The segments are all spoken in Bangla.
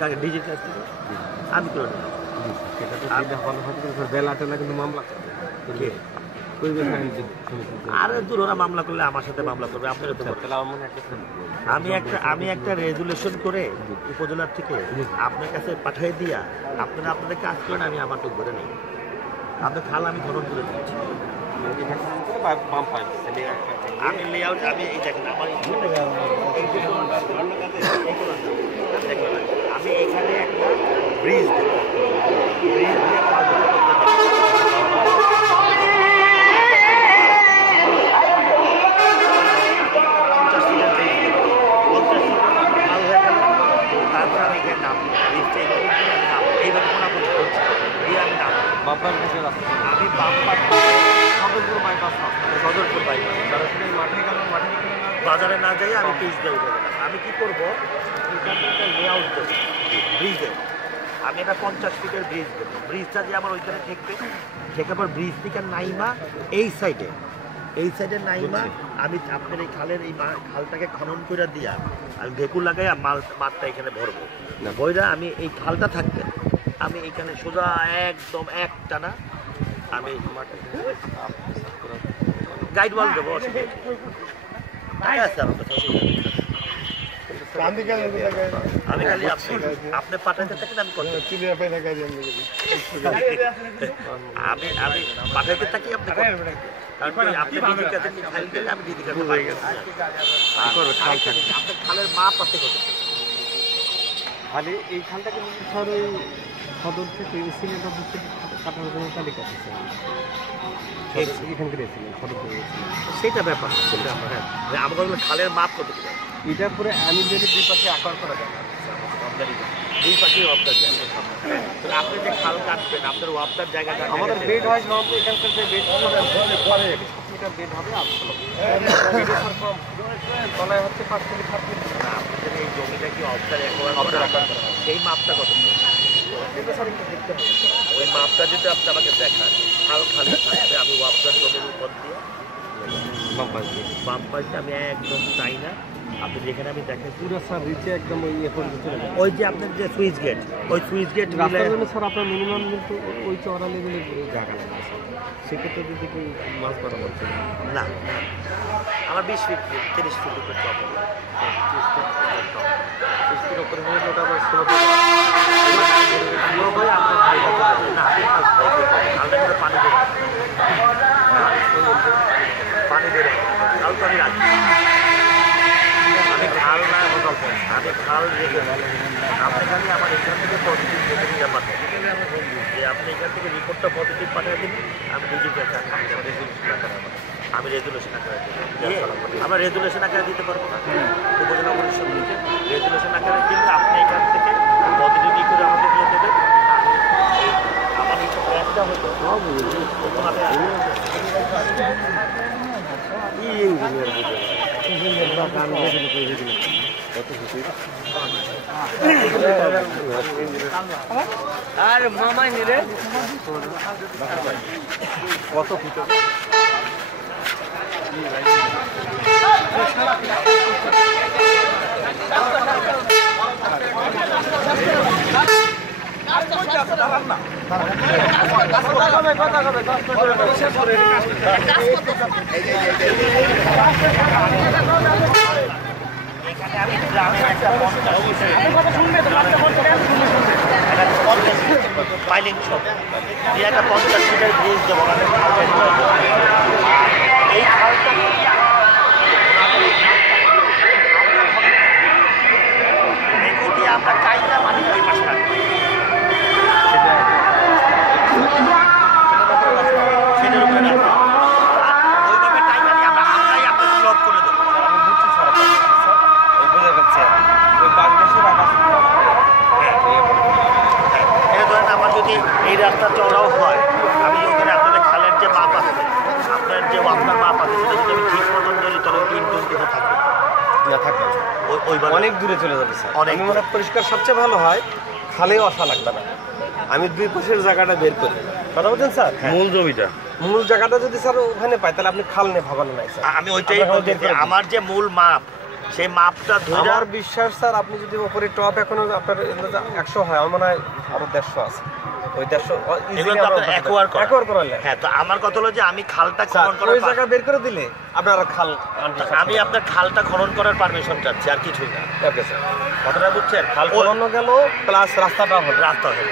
কাকে ডিজির কাছ থেকে আমি করে নেব সেটা তো দিলে ভালো হয় কিন্তু বেলা টেলা কিন্তু মামলা করবে পরিবেশ আইন আরে দূর ওরা মামলা করলে আমার সাথে মামলা করবে আপনারা তো আমি একটা রেজুলেশন করে উপজেলার থেকে আপনার কাছে পাঠিয়ে দিয়া আপনারা আপনাদের কাজ করেন আমি আমার তো ধরে নিই আপনার খাল আমি খনন করে দিচ্ছি আমি লেআউট আমি এই দেখেন আমার আমি এখানে একটা ব্রিজ দিয়ে তারপর আমি এখানে নাম এইভাবে কোনাকুনি করছি দিয়ে আমি নাম বাম্পার থেকে রাস্তা আমি bumper Sadarpur bypass Sadarpur bypass সরাসরি মাঠে গেল মাঠে বাজারে না যাই আমি পিচ দিয়ে উঠে গেলাম আমি কী করবো একটা লেআউট দেবো ব্রিজে আমি একটা 50 ফিটের ব্রিজ দেবো ব্রিজটা যে আমার ওইখানে ঠেকবে ঠেকার পর ব্রিজ থেকে নাইমা এই সাইডে নাইমা আমি আপনার এই খালের এই খালটাকে খনন করে দিয়া আমি ভেকু লাগাই মাঠটা এখানে ভরবো না বইরা আমি এই খালটা থাকবে আমি এইখানে সোজা একদম একটানা আমি গাইড ওয়াল দেবো টাকা আছে আমার কাছে আমি খালি আপনি পাঠাইতে থাকেন আমি আমি আমি পাঠাইতে থাকি আপনি আপনি দিদির কাছে ফাইল দিলে আমি দিদির কাছে পাই গেছি আপনার খালের মাপ আছে কত খালি এই খালটা কিন্তু স্যার ওই সদর থেকে সিলেট অফিসে কাটার জন্য তালিকা আছে এখানকার এসেছিলেন সদর থেকে সেটা ব্যাপার সেটা আমাদের খালের মাপ কত কিলো এটার পরে আমি যদি দুই পাশে আকার করা যায় দুই পাশে ওয়াপটার জায়গা আপনি যে খাল কাটবেন আপনার ওয়াপটার জায়গাটা আমাদের বেড হয় সম্ভবত এখানকার যে বেড পরে এটা বেড হবে তলায় হচ্ছে 5 থেকে 7 ফিট আপনাদের এই জমিটা কি অবস্থায় সেই মাপটা কত দেখতে হবে ওই মাপটা যদি আপনি আমাকে দেখান খাল খালি থাকবে আমি ওয়াপটার জমির উপর দিয়ে বাম পাশে আমি একদম চাই না আপনি যেখানে আমি দেখেন পুরো স্যার রিচে একদম ওই ওই যে আপনার যে সুইচ গেট ওই সুইচ গেট স্যার আপনার মিনিমাম কিন্তু ওই চড়া লেভেলে জায়গা লাগবে সেক্ষেত্রে যদি কি মাছ মারা বলছে না আমার 20 ফিট 30 ফিট উপরে টপ 30 ফিট উপরে হলে ওটা আবার পানি বেরো খাল তো আমি রাখি আমি খাল না আমি খাল রেখে আপনি খালি আমার এখান থেকে পজিটিভ পাঠান যে আপনি এখান থেকে রিপোর্টটা পজিটিভ পাঠিয়ে দিন আমি ডিজিট আমি রেজুলেশন আকারে আমরা রেজুলেশন আকারে দিতে পারবো না উপজেলা পরিষদ থেকে রেজুলেশন আকারে দিলে আপনি এখান থেকে পজিটিভ ই করে আমাকে দিয়ে দেবেন আমার এই প্ল্যানটা হতো আর মামাই নিলে কত ফিট পাইলিং শপ দিয়ে একটা 50 ফিটের ব্রিজ দেবো এই খালটা আমরা চাই না মানে ওই পাশে রাখবো সেটার উপরে রাখবো ওইভাবে টাইম আনি আমরাই আপনার ব্লক করে দেবো এটা ধরেন আমার যদি এই রাস্তা চওড়াও হয় আমি ওখানে আপনাদের খালের যে মাপ আছে আপনার যে আপনার মাপ আছে সেটা যদি আমি ঠিক মতন ধরি তাহলে 3 টন থাকবে না থাকবে অনেক দূরে চলে যাবে স্যার অনেক মনে পরিষ্কার সবচেয়ে ভালো হয় খালেও আসা লাগবে না আমি দুই পাশের জায়গাটা বের করি কথা বলছেন স্যার মূল জমিটা মূল জায়গাটা যদি স্যার ওখানে পাই তাহলে আপনি খাল নিয়ে ভাবানো নাই স্যার আমি ওইটাই বলতে আমার যে মূল মাপ সেই মাপটা ধরে আমার বিশ্বাস স্যার আপনি যদি উপরে টপ এখনো আপনার 100 হয় আমার মনে হয় আরো 150 আছে ওই 150 একবার করালে হ্যাঁ তো আমার কথা হলো যে আমি খালটা খনন করার ওই জায়গা বের করে দিলে আপনারা খাল আমি আপনার খালটা খনন করার পারমিশন চাচ্ছি আর কিছুই না ওকে স্যার কথাটা বুঝছেন খাল খনন গেল প্লাস রাস্তাটা হলো রাস্তা হলো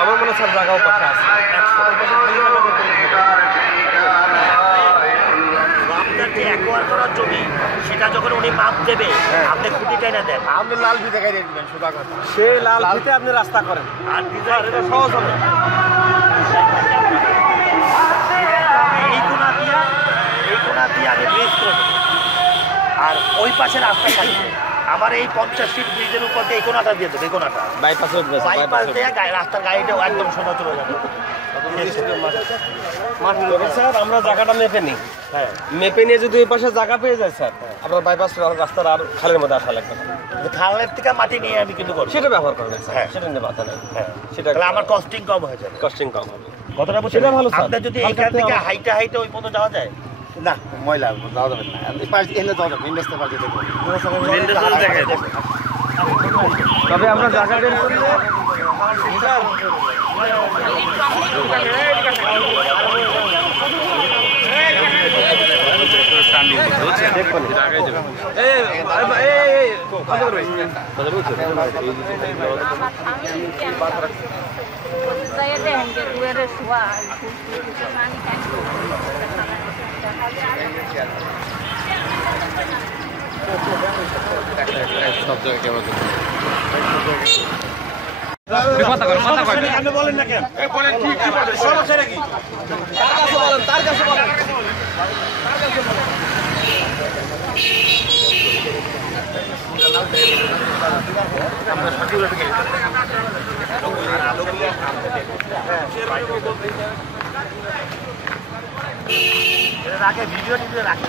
আমার মনে হয় স্যার জায়গাও পাশে আছে আপনার যে অ্যাকোয়ার করার জমি সেটা যখন উনি মাপ দেবে আপনি খুঁটি টেনে দেন আপনি লাল ফিতে গাড়ি দিবেন সোজা কথা সে লাল ফিতে আপনি রাস্তা করেন আর এটা সহজ হবে এই কোনা দিয়ে আমি ব্রিজ করে দেবো আর ওই পাশে রাস্তা থাকবে আমার এই 50 ফিট ব্রিজের উপর দিয়ে এই কোনাটা দিয়ে দেবে এই কোনাটা বাইপাস দিয়ে রাস্তার গাড়িটাও একদম সোজা চলে যাবে স্যার আমরা জায়গাটা মেপে নিই হ্যাঁ মেপে নিয়ে যদি ওই পাশে জায়গা পেয়ে যায় স্যার আপনার বাইপাস রাস্তার আর খালের মধ্যে আসা লাগবে না খালের থেকে মাটি নিয়ে আমি কিন্তু করবো সেটা ব্যবহার করবেন স্যার হ্যাঁ। সেটা নিয়ে মাথা নেই হ্যাঁ সেটা তাহলে আমার কস্টিং কম হয়ে যাবে কস্টিং কম হবে কথাটা বুঝছেন সেটা ভালো স্যার। আপনার যদি এখান থেকে হাইটে ওই পর্যন্ত যাওয়া যায় না ময়লা যাওয়া যাবে না এই পাশ এনে যাওয়া যাবে ইন্ডাস্ট্রি পাশ যেতে তবে আমরা জায়গা বের করলে বলেন না কেন সমস্যা নাকি তার কাছে বলেন রাখে ভিডিও টিভিও রাখে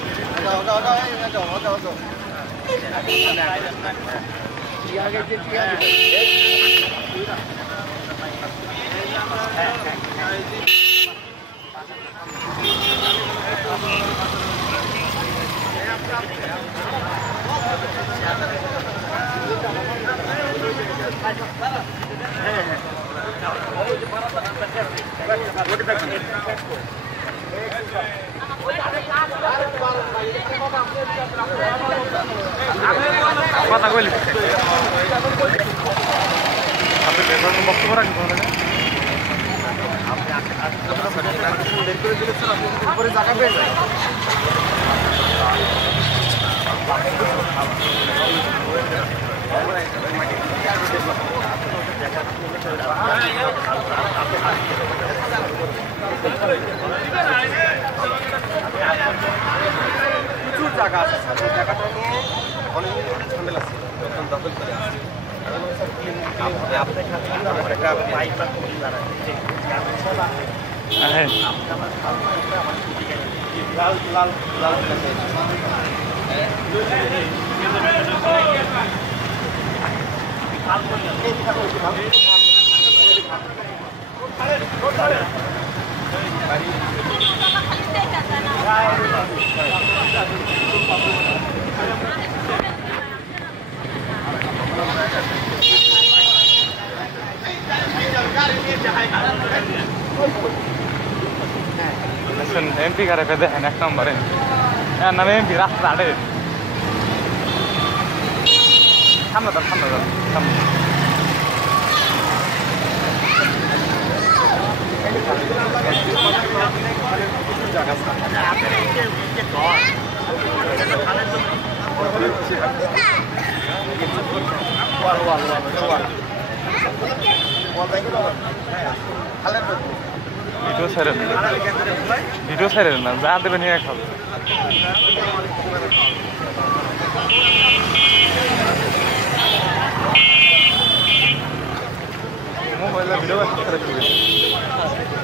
কথা কইলি আপনি বেতন বক্তব্য রাখবেন উপরে জায়গা পেয়ে যায় প্রচুর জায়গা আছে স্যার ওই জায়গাটা নিয়ে অনেক ঝামেলা আছে নতুন দখল করে আছে একটা পাইপ বা খুঁটি দাঁড়ায় লাল লাল লাল এমপি কারে দেখেন 1 নম্বরে এর নামে এমপি রাস্তা আড়ে সামনে দাও সামনে ভিডিও ছাড়েন না যা দেবেন নিয়ে খাবে মোবাইলে ভিডিও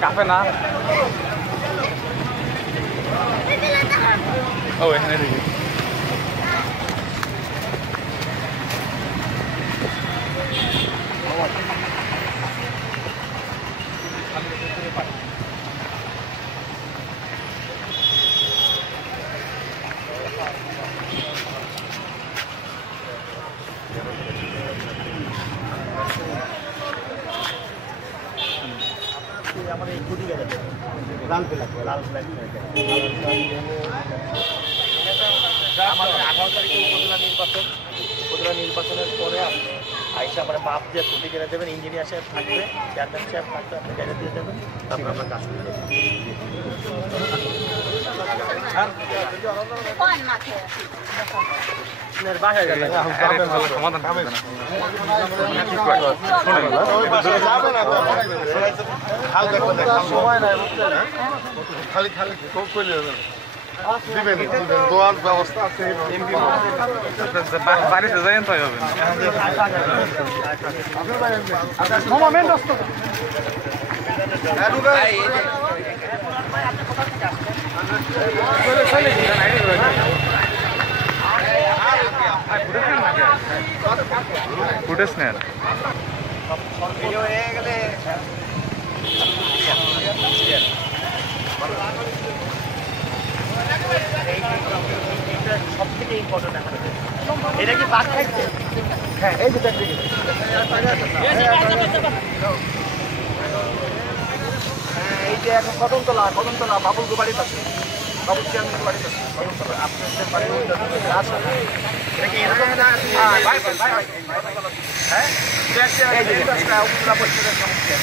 কাফে না ও এখানে দেখি আপনি খুঁটি কেটে দেবেন লাল ফ্ল্যাগ লাল ফ্ল্যাগ আমাদের 18 তারিখে উপজেলা নির্বাচনের পরে আপনি আইসা পরে মাপ দিয়ে খুঁটি কেটে দেবেন, ইঞ্জিনিয়ার সাহেব থাকবে, চেয়ারম্যান সাহেব থাকবে, আপনি কেটে দিয়ে দেবেন, তারপর আমরা কাজ শুরু করব। সমাধান খালি খালি দিবেন দোয়ার ব্যবস্থা আছে বাড়িতে যাই তো হবে ফুটেজ নেন সব থেকে ইম্পর্টেন্ট এখন এটা কি বাদ খাইছে? হ্যাঁ এই দুটো এই যে এখন কদমতলা বাবুল বাড়িতে আছে, বাবুল চেয়ারম্যান বাড়িতে আছে, কদমতলা আপনাদের বাড়ির আছে এটা কি এরকম না? হ্যাঁ এই যে উপজেলা পরিষদের সমস্যা